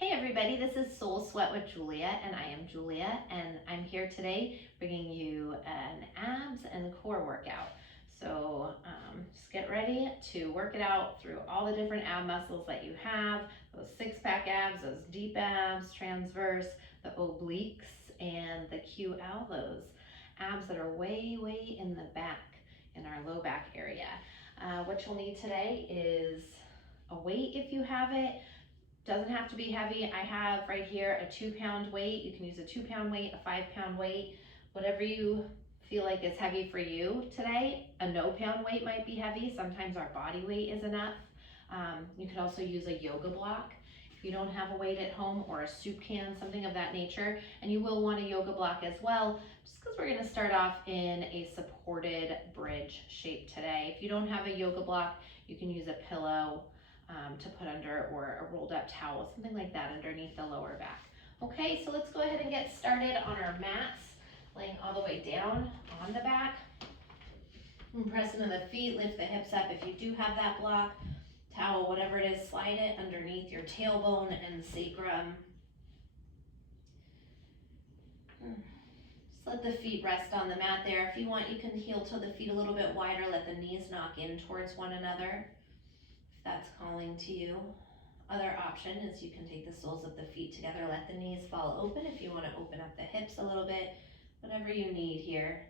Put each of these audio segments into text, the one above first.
Hey everybody, this is Soul Sweat with Julia, and I am Julia, and I'm here today bringing you an abs and core workout. So just get ready to work it out through all the different ab muscles that you have, those six-pack abs, those deep abs, transverse, the obliques, and the QL, those abs that are way, way in the back, in our low back area. What you'll need today is a weight if you have it. Doesn't have to be heavy. I have right here a 2-pound weight. You can use a 2-pound weight, a 5-pound weight, whatever you feel like is heavy for you today. A no-pound weight might be heavy. Sometimes our body weight is enough. You could also use a yoga block if you don't have a weight at home, or a soup can, something of that nature. And you will want a yoga block as well, just because we're going to start off in a supported bridge shape today. If you don't have a yoga block, you can use a pillow to put under, or a rolled up towel, something like that underneath the lower back. Okay, so let's go ahead and get started on our mats, laying all the way down on the back. And press into the feet, lift the hips up. If you do have that block, towel, whatever it is, slide it underneath your tailbone and sacrum. Just let the feet rest on the mat there. If you want, you can heel to the feet a little bit wider, let the knees knock in towards one another. That's calling to you. Other option is you can take the soles of the feet together, let the knees fall open if you want to open up the hips a little bit, whatever you need here.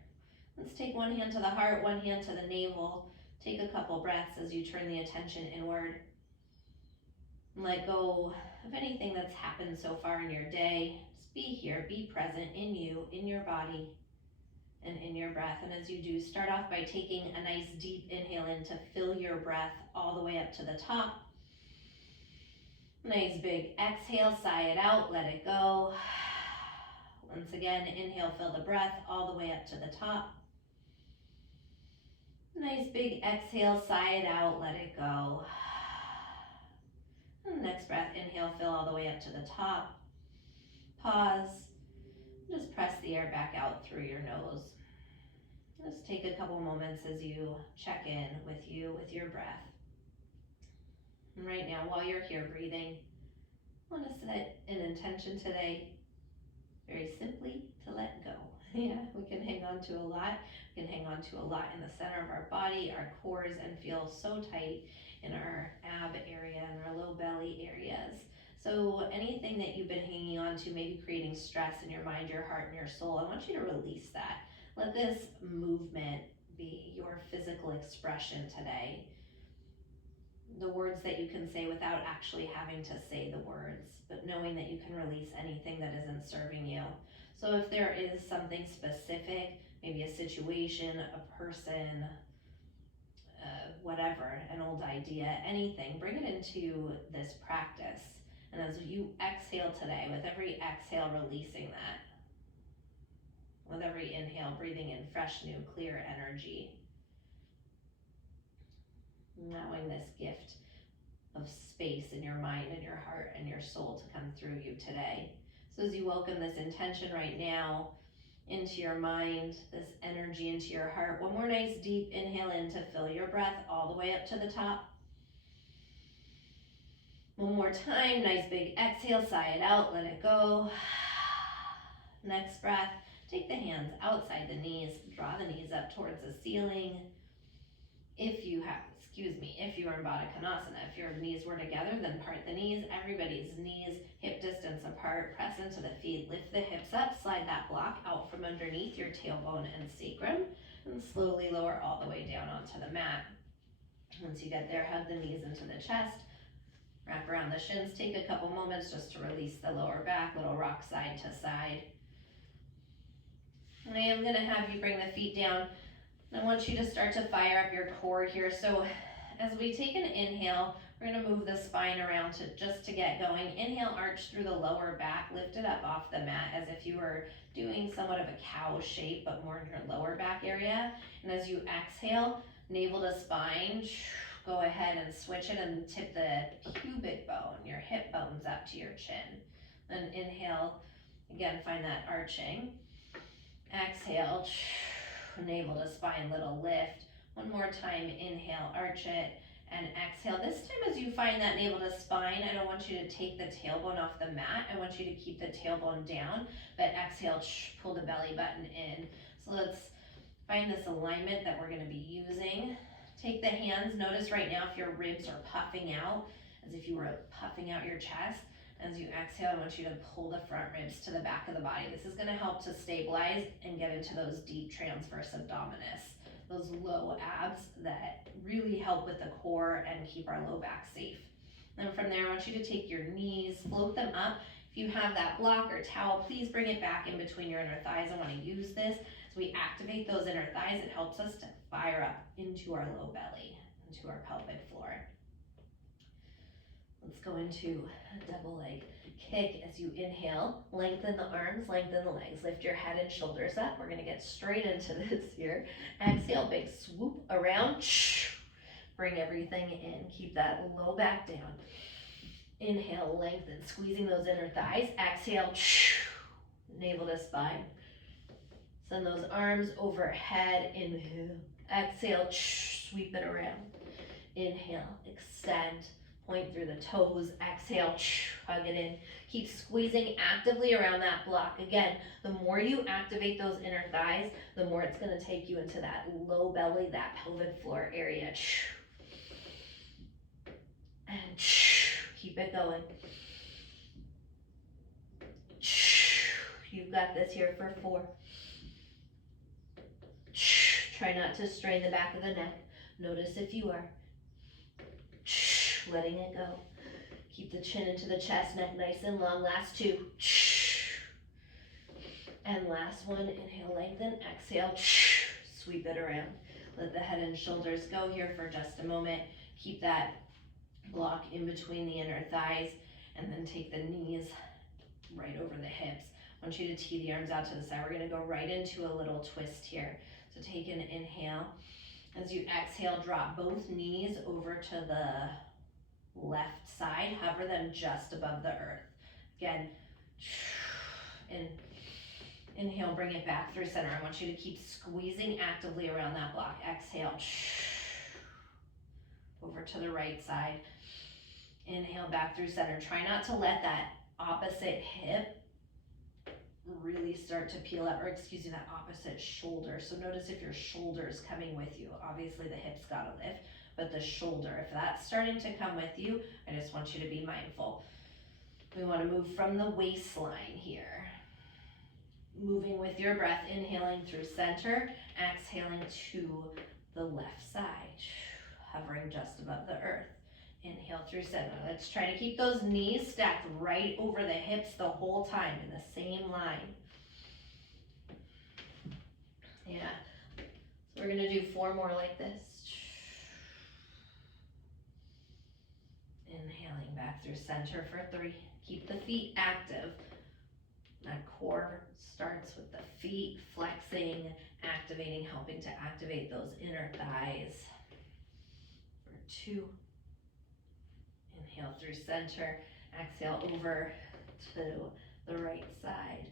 Let's take one hand to the heart, one hand to the navel. Take a couple breaths as you turn the attention inward. And let go of anything that's happened so far in your day. Just be here, be present in you, in your body, and in your breath. And as you do, start off by taking a nice deep inhale in to fill your breath all the way up to the top. Nice big exhale, sigh it out, let it go. Once again, inhale, fill the breath all the way up to the top. Nice big exhale, sigh it out, let it go. And next breath, inhale, fill all the way up to the top. Pause. Just press the air back out through your nose. Just take a couple moments as you check in with your breath. And right now, while you're here breathing, I want to set an intention today, very simply, to let go. Yeah, we can hang on to a lot. We can hang on to a lot in the center of our body, our cores, and feel so tight in our ab area and our low belly areas. So anything that you've been hanging on to, maybe creating stress in your mind, your heart, and your soul, I want you to release that. Let this movement be your physical expression today. The words that you can say without actually having to say the words, but knowing that you can release anything that isn't serving you. So if there is something specific, maybe a situation, a person, whatever, an old idea, anything, bring it into this practice. And as you exhale today, with every exhale, releasing that. With every inhale, breathing in fresh, new, clear energy. Allowing this gift of space in your mind and your heart and your soul to come through you today. So as you welcome this intention right now into your mind, this energy into your heart, one more nice deep inhale in to fill your breath all the way up to the top. One more time, nice big exhale, sigh it out, let it go. Next breath, take the hands outside the knees, draw the knees up towards the ceiling. If you are in Baddha Konasana, if your knees were together, then part the knees. Everybody's knees hip distance apart, press into the feet, lift the hips up, slide that block out from underneath your tailbone and sacrum, and slowly lower all the way down onto the mat. Once you get there, hug the knees into the chest, wrap around the shins, take a couple moments just to release the lower back, little rock side to side. And I am gonna have you bring the feet down. I want you to start to fire up your core here. So as we take an inhale, we're gonna move the spine around just to get going. Inhale, arch through the lower back, lift it up off the mat as if you were doing somewhat of a cow shape, but more in your lower back area. And as you exhale, navel to spine, go ahead and switch it and tip the pubic bone, your hip bones up to your chin. Then inhale, again, find that arching. Exhale, navel to spine, little lift. One more time, inhale, arch it. and exhale. This time as you find that navel to spine, I don't want you to take the tailbone off the mat. I want you to keep the tailbone down, but exhale, pull the belly button in. So let's find this alignment that we're gonna be using. Take the hands, notice right now if your ribs are puffing out, as if you were puffing out your chest. As you exhale, I want you to pull the front ribs to the back of the body. This is gonna help to stabilize and get into those deep transverse abdominis, those low abs that really help with the core and keep our low back safe. Then from there, I want you to take your knees, float them up. If you have that block or towel, please bring it back in between your inner thighs. I wanna use this. As we activate those inner thighs, it helps us to fire up into our low belly, into our pelvic floor. Let's go into a double leg kick. As you inhale, lengthen the arms, lengthen the legs, lift your head and shoulders up. We're gonna get straight into this here. Exhale, big swoop around. Bring everything in, keep that low back down. Inhale, lengthen, squeezing those inner thighs. Exhale, navel to spine. Send those arms overhead, inhale. Exhale, sweep it around. Inhale, extend. Point through the toes, exhale, hug it in. Keep squeezing actively around that block. Again, the more you activate those inner thighs, the more it's gonna take you into that low belly, that pelvic floor area. And keep it going. You've got this here for 4. Try not to strain the back of the neck. Notice if you are. Letting it go. Keep the chin into the chest, neck nice and long. Last 2. And last one, inhale, lengthen, exhale, sweep it around. Let the head and shoulders go here for just a moment. Keep that block in between the inner thighs, and then take the knees right over the hips. I want you to tee the arms out to the side. We're gonna go right into a little twist here. So take an inhale. As you exhale, drop both knees over to the left side, hover them just above the earth. Again, inhale, bring it back through center. I want you to keep squeezing actively around that block. Exhale, over to the right side. Inhale, back through center. Try not to let that opposite hip really start to peel up, or excuse me, that opposite shoulder. So notice if your shoulder is coming with you. Obviously the hips gotta lift, but the shoulder, if that's starting to come with you, I just want you to be mindful. We wanna move from the waistline here. Moving with your breath, inhaling through center, exhaling to the left side, hovering just above the earth. Inhale through center. Let's try to keep those knees stacked right over the hips the whole time in the same line. Yeah. So we're gonna do 4 more like this. Inhaling back through center for 3. Keep the feet active. That core starts with the feet flexing, activating, helping to activate those inner thighs. For 2. Inhale through center, exhale over to the right side.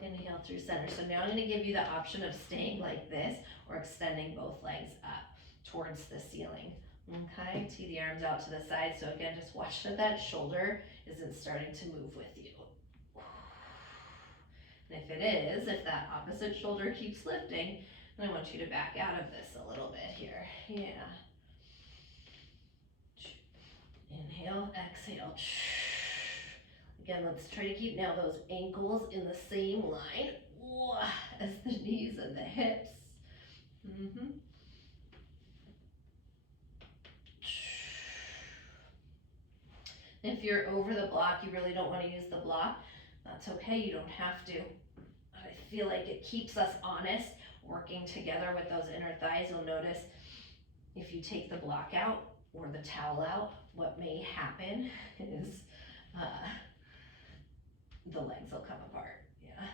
Inhale through center. So now I'm gonna give you the option of staying like this or extending both legs up towards the ceiling. Okay, tee the arms out to the side. So again, just watch that that shoulder isn't starting to move with you. And if it is, if that opposite shoulder keeps lifting, then I want you to back out of this a little bit here. Yeah. Inhale, exhale. Again, let's try to keep now those ankles in the same line as the knees and the hips. If you're over the block, you really don't want to use the block. That's okay, you don't have to. But I feel like it keeps us honest, working together with those inner thighs. You'll notice if you take the block out or the towel out, what may happen is the legs will come apart. Yeah.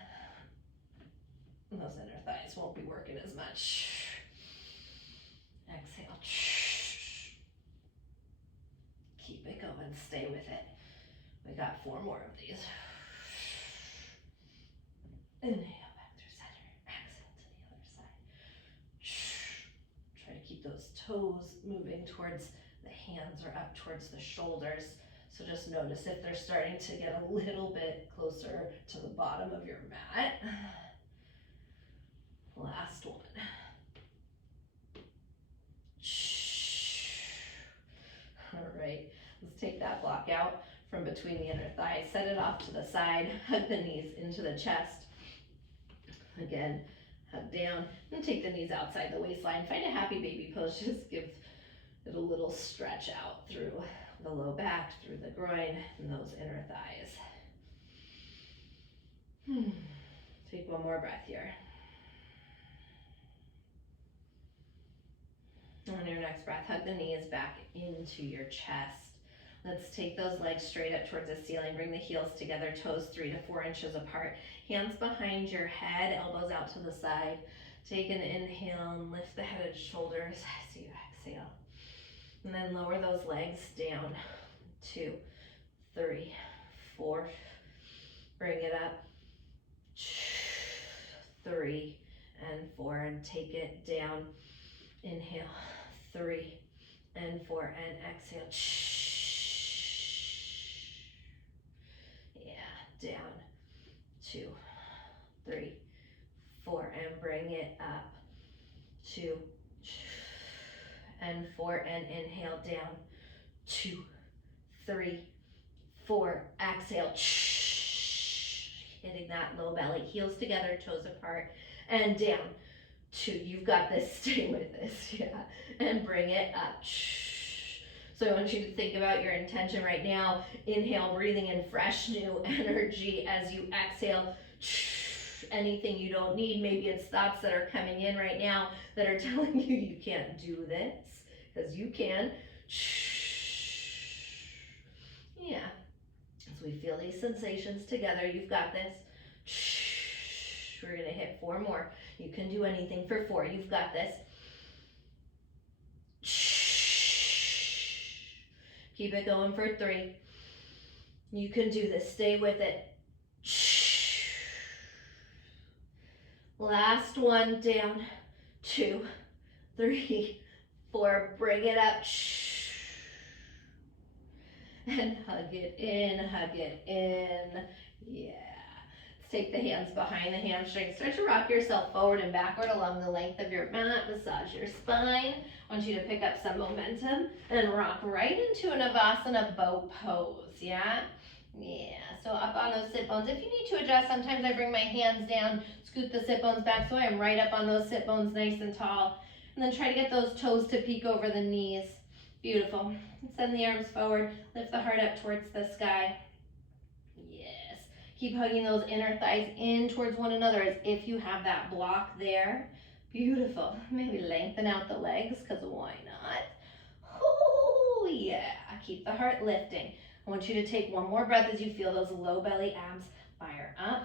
And those inner thighs won't be working as much. Exhale. Keep it going, stay with it. We got 4 more of these. Inhale back through center, exhale to the other side. Try to keep those toes moving towards the hands are up towards the shoulders. So just notice if they're starting to get a little bit closer to the bottom of your mat. Last one. All right, let's take that block out from between the inner thighs. Set it off to the side. Hug the knees into the chest. Again, hug down and take the knees outside the waistline. Find a happy baby pose. Just give it a little stretch out through the low back, through the groin, and those inner thighs. Take one more breath here. On your next breath, hug the knees back into your chest. Let's take those legs straight up towards the ceiling. Bring the heels together, toes 3 to 4 inches apart. Hands behind your head, elbows out to the side. Take an inhale and lift the head and shoulders as you exhale. And then lower those legs down. 2, 3, 4. Bring it up. 3 and 4, and take it down. Inhale, 3 and 4, and exhale. Yeah, down. 2, 3, 4, and bring it up. 2 and 4, and inhale down. 2, 3, 4. Exhale. Hitting that low belly, heels together, toes apart, and down. 2, you've got this, stay with this, yeah, and bring it up. So I want you to think about your intention right now. Inhale, breathing in fresh new energy as you exhale. Anything you don't need, maybe it's thoughts that are coming in right now that are telling you you can't do this, because you can. Yeah, as we feel these sensations together, you've got this. We're gonna hit 4 more. You can do anything for 4. You've got this. Keep it going for 3. You can do this. Stay with it. Last one, down. 2, 3, 4. Bring it up. And hug it in, hug it in. Yeah. Take the hands behind the hamstrings. Start to rock yourself forward and backward along the length of your mat. Massage your spine. I want you to pick up some momentum and rock right into an Navasana boat pose, yeah? Yeah, so up on those sit bones. If you need to adjust, sometimes I bring my hands down, scoot the sit bones back so I'm right up on those sit bones nice and tall. And then try to get those toes to peek over the knees. Beautiful. Send the arms forward. Lift the heart up towards the sky. Keep hugging those inner thighs in towards one another as if you have that block there. Beautiful. Maybe lengthen out the legs, because why not? Oh, yeah. Keep the heart lifting. I want you to take one more breath as you feel those low belly abs fire up.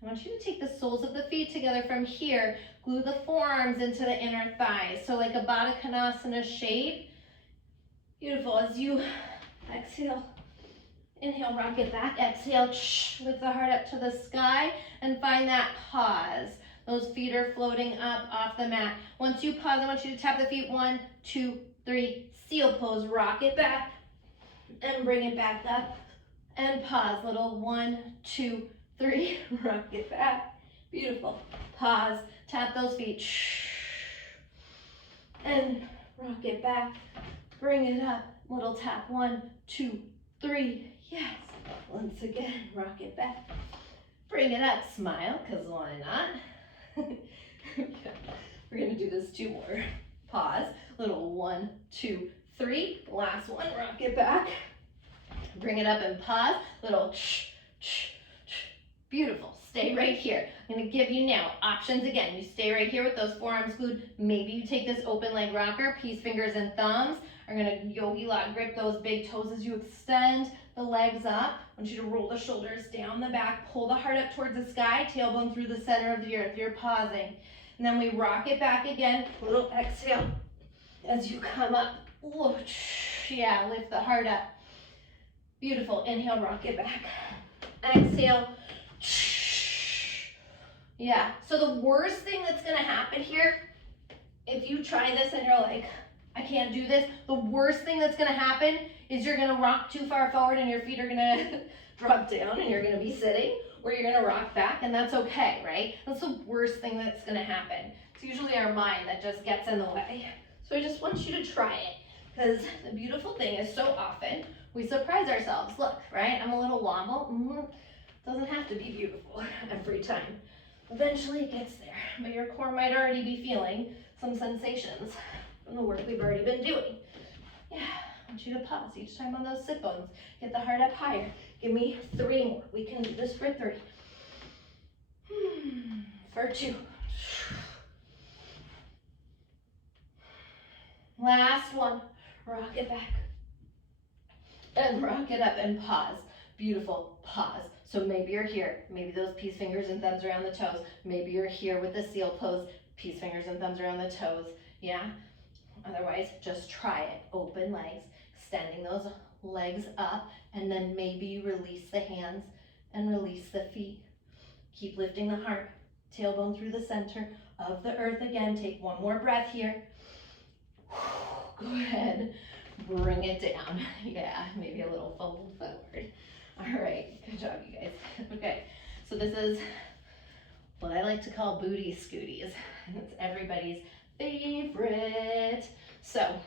I want you to take the soles of the feet together from here. Glue the forearms into the inner thighs. So like a Baddha Konasana shape. Beautiful. As you exhale, inhale, rock it back. Exhale, lift the heart up to the sky and find that pause. Those feet are floating up off the mat. Once you pause, I want you to tap the feet. 1, 2, 3. Seal pose. Rock it back and bring it back up and pause. Little 1, 2, 3. Rock it back. Beautiful. Pause. Tap those feet and rock it back. Bring it up. Little tap. 1, 2, 3. Yes. Once again, rock it back. Bring it up. Smile, because why not? We're going to do this 2 more. Pause. Little 1, 2, 3. Last one. Rock it back. Bring it up and pause. Little Beautiful. Stay right here. I'm going to give you now options again. You stay right here with those forearms glued. Maybe you take this open leg rocker. Peace fingers and thumbs. I'm going to yogi lock grip those big toes as you extend the legs up. I want you to roll the shoulders down the back. Pull the heart up towards the sky. Tailbone through the center of the earth. You're pausing. And then we rock it back again. Little exhale as you come up. Ooh, yeah, lift the heart up. Beautiful. Inhale, rock it back. Exhale. Yeah. So the worst thing that's going to happen here, if you try this and you're like, I can't do this. The worst thing that's gonna happen is you're gonna rock too far forward and your feet are gonna drop down and you're gonna be sitting, or you're gonna rock back, and that's okay, right? That's the worst thing that's gonna happen. It's usually our mind that just gets in the way. So I just want you to try it, because the beautiful thing is so often we surprise ourselves. Look, right? I'm a little wobble. Doesn't have to be beautiful every time. Eventually it gets there, but your core might already be feeling some sensations from the work we've already been doing. Yeah, I want you to pause each time on those sit bones. Get the heart up higher. Give me 3 more. We can do this for 3. For 2. Last one. Rock it back. And rock it up and pause. Beautiful, pause. So maybe you're here, maybe those peace fingers and thumbs around the toes. Maybe you're here with the seal pose, peace fingers and thumbs around the toes, yeah? Otherwise, just try it. Open legs, extending those legs up, and then maybe you release the hands and release the feet. Keep lifting the heart, tailbone through the center of the earth again. Take 1 more breath here. Go ahead, bring it down. Yeah, maybe a little fold forward. All right, good job, you guys. Okay, so this is what I like to call booty scooties. It's everybody's favorite. So,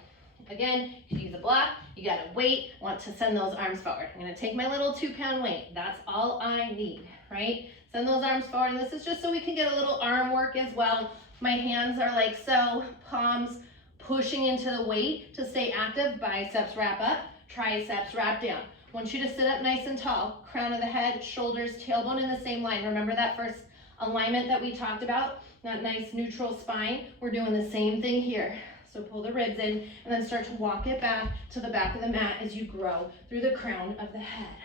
again, you can use a block, you got a weight, want to send those arms forward. I'm gonna take my little 2-pound weight. That's all I need, right? Send those arms forward, and this is just so we can get a little arm work as well. My hands are like so, palms pushing into the weight to stay active. Biceps wrap up, triceps wrap down. I want you to sit up nice and tall. Crown of the head, shoulders, tailbone in the same line. Remember that first alignment that we talked about? That nice neutral spine. We're doing the same thing here. So pull the ribs in and then start to walk it back to the back of the mat as you grow through the crown of the head.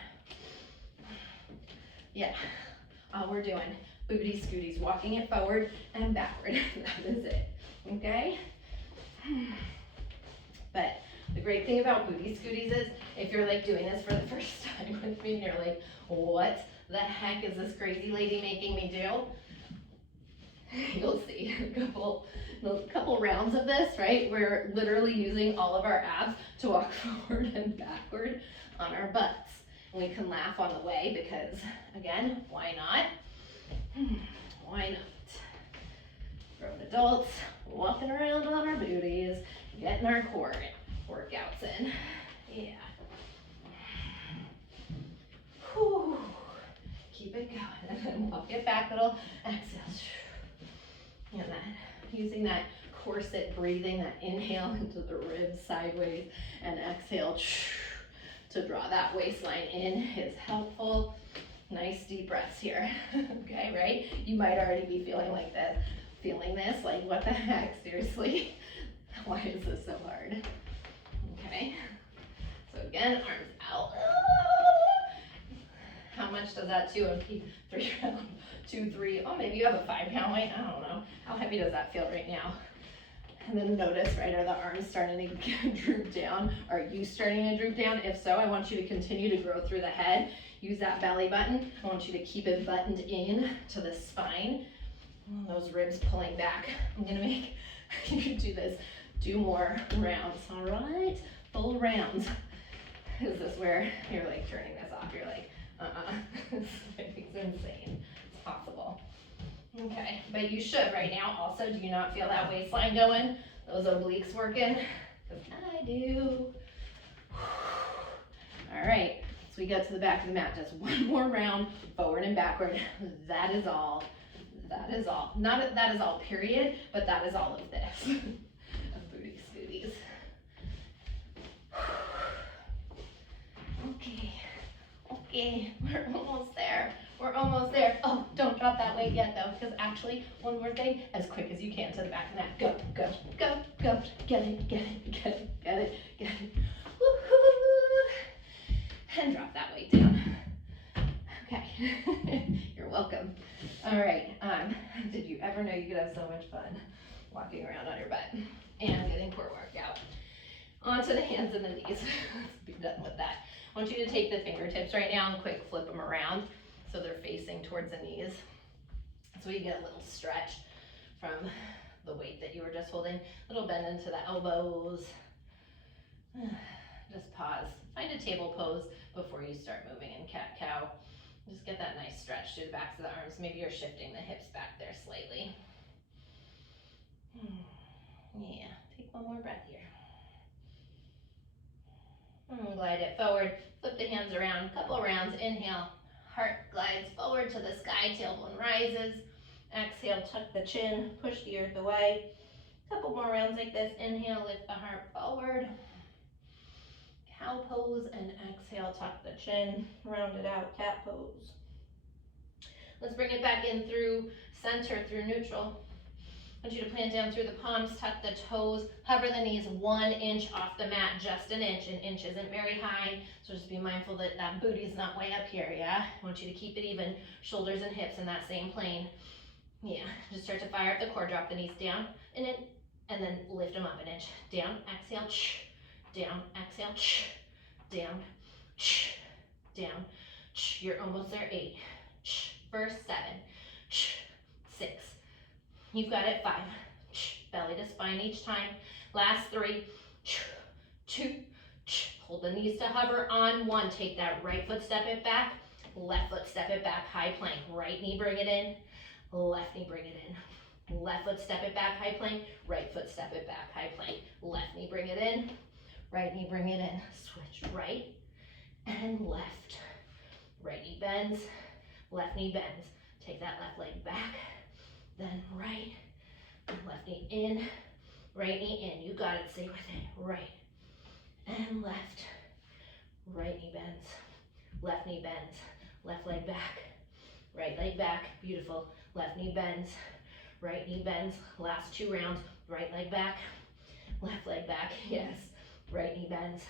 Yeah, all we're doing, booty scooties, walking it forward and backward. That is it, okay? But the great thing about booty scooties is if you're like doing this for the first time with me and you're like, what the heck is this crazy lady making me do? You'll see a couple rounds of this, right? We're literally using all of our abs to walk forward and backward on our butts. And we can laugh on the way because, again, why not? Why not? Grown adults walking around on our booties, getting our core workouts in. Yeah. Whew. Keep it going and then walk it back, little exhale. And then using that corset breathing, that inhale into the ribs sideways and exhale to draw that waistline in is helpful. Nice deep breaths here. Okay, right? You might already be feeling like this, like what the heck, seriously? Why is this so hard? Okay, so again, arms out. How much does that 2 and 3 round? 2, 3, oh, maybe you have a 5-pound weight, I don't know. How heavy does that feel right now? And then notice, right, are the arms starting to droop down? Are you starting to droop down? If so, I want you to continue to grow through the head. Use that belly button. I want you to keep it buttoned in to the spine. Those ribs pulling back. I'm gonna make you do this. Do more rounds, all right? Full rounds. Is this where you're like turning this off? You're like, this is insane. It's possible. Okay, but you should right now. Also, do you not feel that waistline going? Those obliques working? Because I do. All right, so we get to the back of the mat. Just 1 more round, forward and backward. That is all. That is all. Not that is all, period, but that is all of this. Of booty scooties. Okay, we're almost there. We're almost there. Oh, don't drop that weight yet though, because actually, one more thing, as quick as you can to the back of that. Go, go, go, go. Get it, get it, get it, get it, get it. Woo-hoo. And drop that weight down. Okay, you're welcome. All right, did you ever know you could have so much fun walking around on your butt and getting core workout? Onto the hands and the knees. Let's be done with that. I want you to take the fingertips right now and quick flip them around so they're facing towards the knees. So you get a little stretch from the weight that you were just holding. Little bend into the elbows. Just pause. Find a table pose before you start moving in cat-cow. Just get that nice stretch through the backs of the arms. Maybe you're shifting the hips back there slightly. Yeah, take one more breath here. Glide it forward. Flip the hands around. Couple rounds. Inhale. Heart glides forward to the sky. Tailbone rises. Exhale, tuck the chin. Push the earth away. Couple more rounds like this. Inhale, lift the heart forward. Cow pose, and exhale, tuck the chin, round it out, cat pose. Let's bring it back in through center, through neutral. I want you to plant down through the palms, tuck the toes, hover the knees 1 inch off the mat, just an inch. An inch isn't very high, so just be mindful that that booty's not way up here, yeah? I want you to keep it even, shoulders and hips in that same plane. Yeah, just start to fire up the core, drop the knees down and in, and then lift them up an inch. Down, exhale, down, exhale, down, down. You're almost there. 8, first 7, 6. You've got it. 5. Belly to spine each time. Last 3, 2. Hold the knees to hover on 1. Take that right foot, step it back. Left foot, step it back. High plank. Right knee, bring it in. Left knee, bring it in. Left foot, step it back. High plank. Right foot, step it back. High plank. Left knee, bring it in. Right knee, bring it in. Switch right and left. Right knee bends. Left knee bends. Take that left leg back. Then right. Left knee in. Right knee in. You got it. Stay with it. Right and left. Right knee bends. Left knee bends. Left leg back. Right leg back. Beautiful. Left knee bends. Right knee bends. Last 2 rounds. Right leg back. Left leg back. Yes. Right knee bends.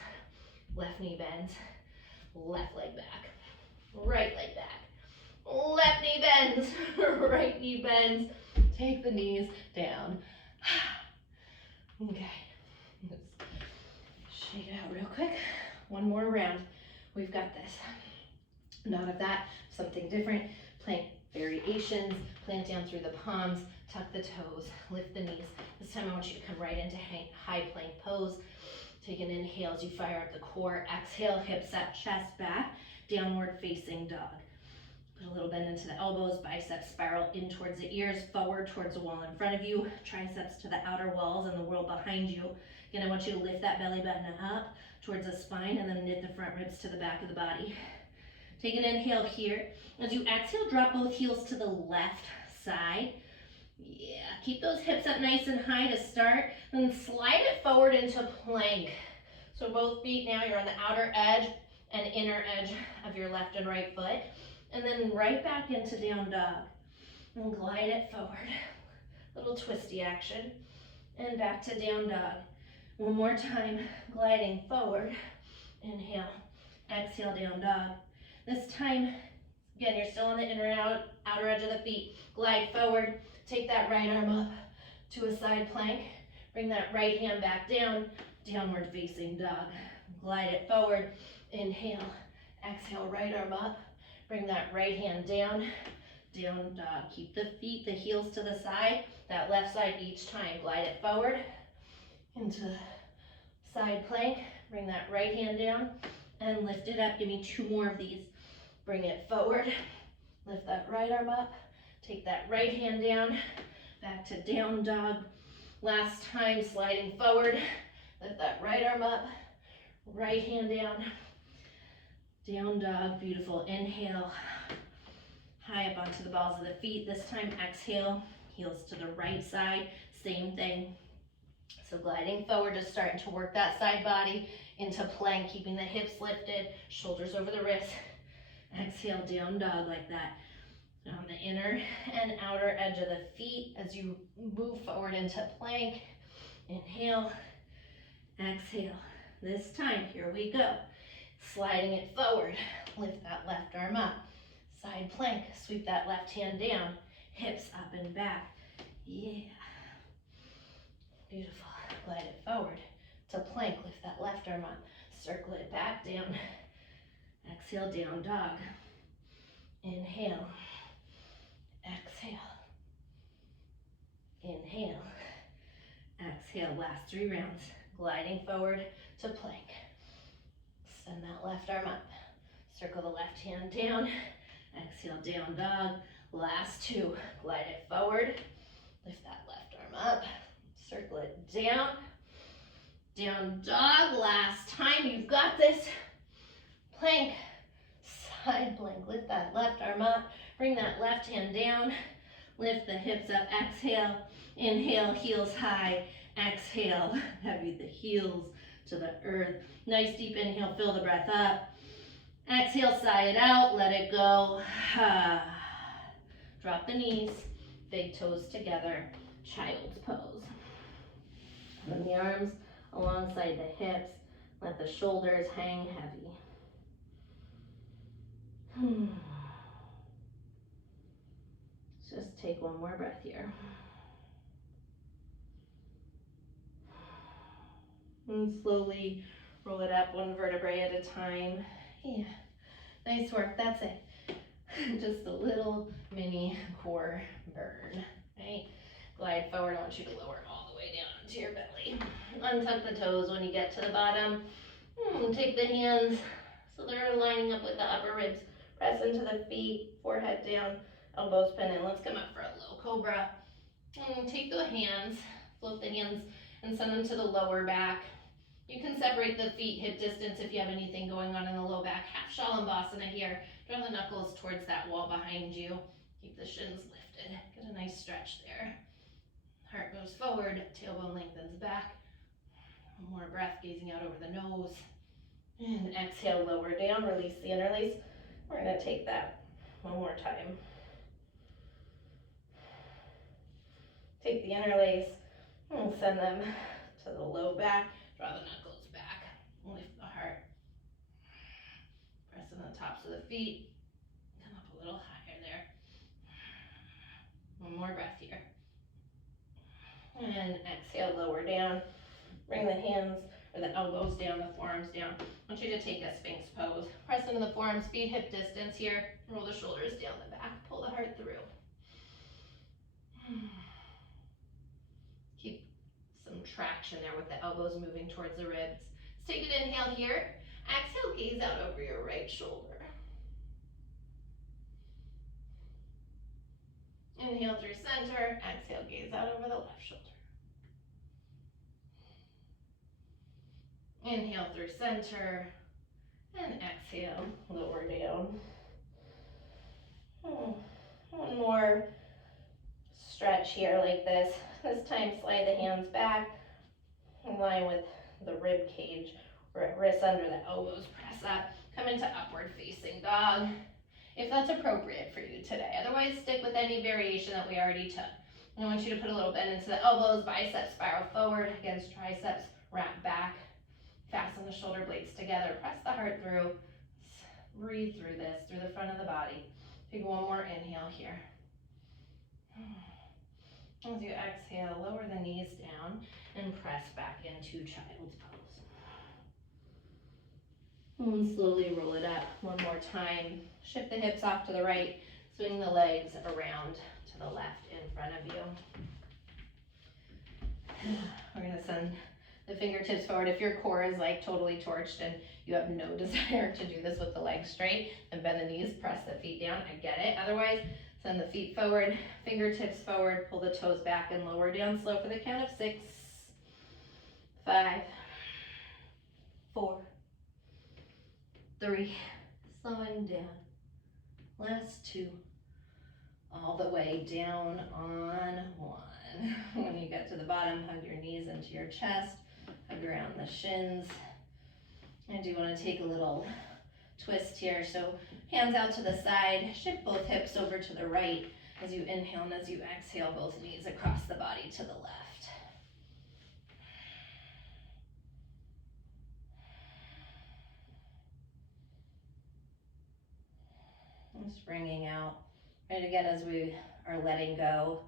Left knee bends. Left leg back. Right leg back. Left knee bends. Right knee bends. Take the knees down. Okay. Let's shake it out real quick. One more round. We've got this. Not of that. Something different. Plank variations. Plant down through the palms. Tuck the toes. Lift the knees. This time I want you to come right into high plank pose. Take an inhale as you fire up the core. Exhale, hips up, chest back. Downward facing dog. Put a little bend into the elbows, biceps spiral in towards the ears, forward towards the wall in front of you, triceps to the outer walls and the world behind you. Again, I want you to lift that belly button up towards the spine and then knit the front ribs to the back of the body. Take an inhale here. As you exhale, drop both heels to the left side. Yeah, keep those hips up nice and high to start. Then slide it forward into plank. So both feet now, you're on the outer edge and inner edge of your left and right foot. And then right back into down dog. And glide it forward. Little twisty action. And back to down dog. One more time, gliding forward. Inhale. Exhale, down dog. This time, again, you're still on the inner and outer edge of the feet. Glide forward. Take that right arm up to a side plank. Bring that right hand back down. Downward facing dog. Glide it forward. Inhale. Exhale, right arm up. Bring that right hand down. Down dog. Keep the feet, the heels to the side. That left side each time. Glide it forward. Into side plank. Bring that right hand down. And lift it up. Give me 2 more of these. Bring it forward. Lift that right arm up. Take that right hand down. Back to down dog. Last time, sliding forward. Lift that right arm up. Right hand down. Down dog. Beautiful. Inhale. High up onto the balls of the feet. This time, exhale. Heels to the right side. Same thing. So gliding forward, just starting to work that side body into plank, keeping the hips lifted, shoulders over the wrists. Exhale, down dog like that. On the inner and outer edge of the feet as you move forward into plank. Inhale, exhale. This time, here we go. Sliding it forward. Lift that left arm up. Side plank, sweep that left hand down. Hips up and back. Yeah. Beautiful. Glide it forward to plank. Lift that left arm up. Circle it back down. Exhale, down dog. Inhale. Exhale. Inhale. exhale, last 3 rounds. Gliding forward to plank. Send that left arm up. Circle the left hand down. Exhale, down dog. Last 2. Glide it forward. Lift that left arm up. Circle it down. Down dog. Last time. You've got this. Plank. Side plank. Lift that left arm up. Bring that left hand down. Lift the hips up. Exhale. Inhale, heels high. Exhale, heavy the heels to the earth. Nice deep inhale, fill the breath up. Exhale, sigh it out, let it go. Drop the knees, big toes together, child's pose. Bring the arms alongside the hips, let the shoulders hang heavy. Just take one more breath here. And slowly roll it up 1 vertebrae at a time. Yeah, nice work, that's it. Just a little mini core burn, right? Glide forward, I want you to lower all the way down into your belly. Untuck the toes when you get to the bottom. Take the hands so they're lining up with the upper ribs. Press into the feet, forehead down, elbows pin in. Let's come up for a low cobra. Take the hands, float the hands, and send them to the lower back. You can separate the feet hip distance if you have anything going on in the low back. Half Shalabhasana here. Draw the knuckles towards that wall behind you. Keep the shins lifted. Get a nice stretch there. Heart moves forward, tailbone lengthens back. One more breath, gazing out over the nose. And exhale, lower down, release the interlace. We're gonna take that one more time. Take the interlace and send them to the low back. Draw the knuckles back, lift the heart. Press on the tops of the feet. Come up a little higher there. One more breath here. And exhale, lower down. Bring the hands or the elbows down, the forearms down. I want you to take a Sphinx pose. Press into the forearms, feet hip distance here. Roll the shoulders down the back, pull the heart through. Keep some traction there with the elbows moving towards the ribs. Let's take an inhale here. Exhale, gaze out over your right shoulder. Inhale through center. Exhale, gaze out over the left shoulder. Inhale through center. And exhale, lower down. One more stretch here like this. This time slide the hands back in line with the rib cage, wrists under the elbows, press up, come into upward facing dog, if that's appropriate for you today. Otherwise, stick with any variation that we already took. I want you to put a little bend into the elbows, biceps spiral forward against triceps, wrap back, fasten the shoulder blades together, press the heart through, breathe through this, through the front of the body. Take one more inhale here. As you exhale, lower the knees down and press back into child's pose. And slowly roll it up one more time. Shift the hips off to the right, swing the legs around to the left in front of you. We're gonna send the fingertips forward. If your core is like totally torched and you have no desire to do this with the legs straight, then bend the knees, press the feet down. I get it. Otherwise, send the feet forward, fingertips forward, pull the toes back and lower down slow for the count of 6, 5, 4, 3, slowing down. Last 2, all the way down on 1. When you get to the bottom, hug your knees into your chest, hug around the shins. I do want to take a little twist here. So hands out to the side, shift both hips over to the right as you inhale, and as you exhale, both knees across the body to the left. Just bringing out, right again as we are letting go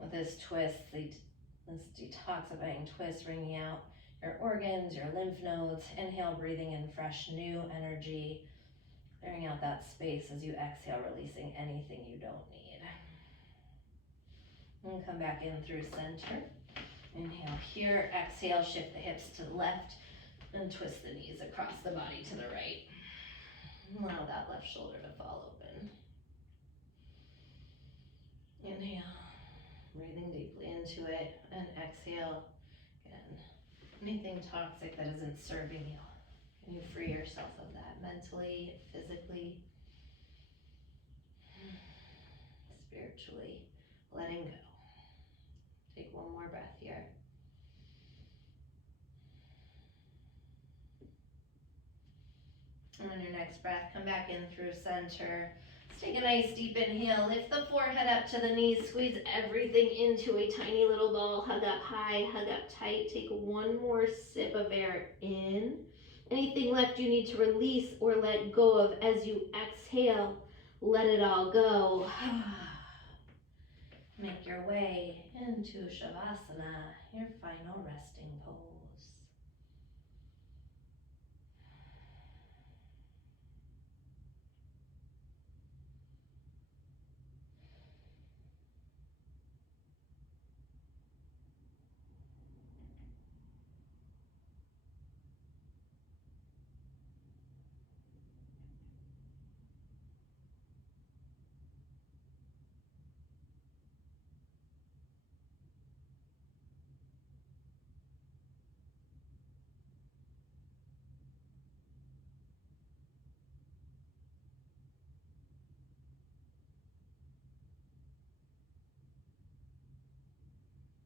with this twist, this detoxifying twist, bringing out your organs, your lymph nodes. Inhale, breathing in fresh new energy, clearing out that space as you exhale, releasing anything you don't need. And come back in through center. Inhale here, exhale, shift the hips to the left and twist the knees across the body to the right. Allow that left shoulder to fall open. Inhale, breathing deeply into it, and exhale. Again, anything toxic that isn't serving you, can you free yourself of that mentally, physically, spiritually, letting go. Take one more breath here. And on your next breath, come back in through center. Let's take a nice deep inhale. Lift the forehead up to the knees. Squeeze everything into a tiny little ball. Hug up high, hug up tight. Take one more sip of air in. Anything left you need to release or let go of as you exhale. Let it all go. Make your way into Shavasana, your final resting pose.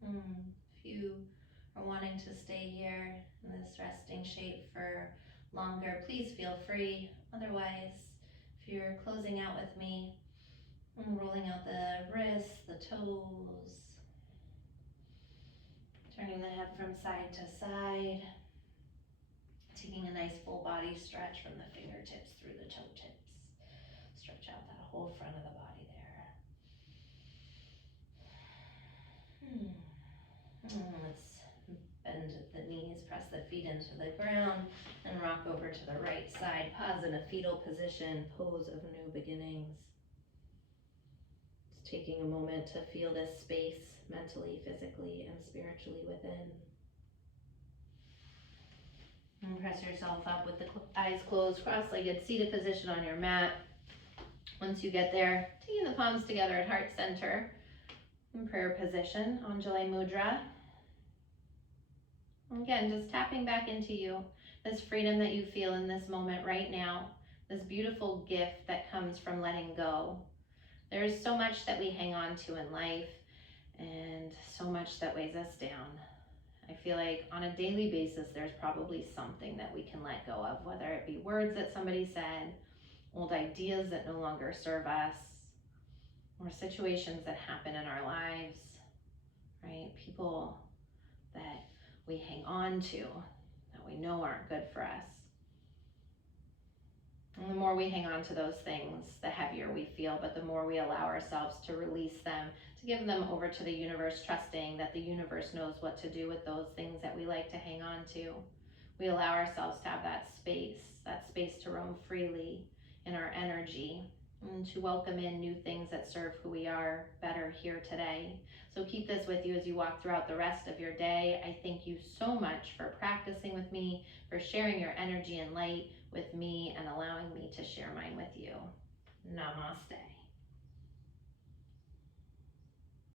If you are wanting to stay here in this resting shape for longer, please feel free. Otherwise, if you're closing out with me, I'm rolling out the wrists, the toes, turning the head from side to side, taking a nice full body stretch from the fingertips through the toe tips. Stretch out that whole front of the body there. Let's bend the knees, press the feet into the ground, and rock over to the right side. Pause in a fetal position, pose of new beginnings. Just taking a moment to feel this space mentally, physically, and spiritually within. And press yourself up with the eyes closed, cross-legged, seated position on your mat. Once you get there, taking the palms together at heart center in prayer position, Anjali Mudra. Again, just tapping back into you, this freedom that you feel in this moment right now, this beautiful gift that comes from letting go. There is so much that we hang on to in life and so much that weighs us down. I feel like on a daily basis, there's probably something that we can let go of, whether it be words that somebody said, old ideas that no longer serve us, or situations that happen in our lives, right? People that we hang on to that we know aren't good for us. And the more we hang on to those things, the heavier we feel, but the more we allow ourselves to release them, to give them over to the universe, trusting that the universe knows what to do with those things that we like to hang on to. We allow ourselves to have that space to roam freely in our energy, and to welcome in new things that serve who we are better here today. So keep this with you as you walk throughout the rest of your day. I thank you so much for practicing with me, for sharing your energy and light with me, and allowing me to share mine with you. Namaste.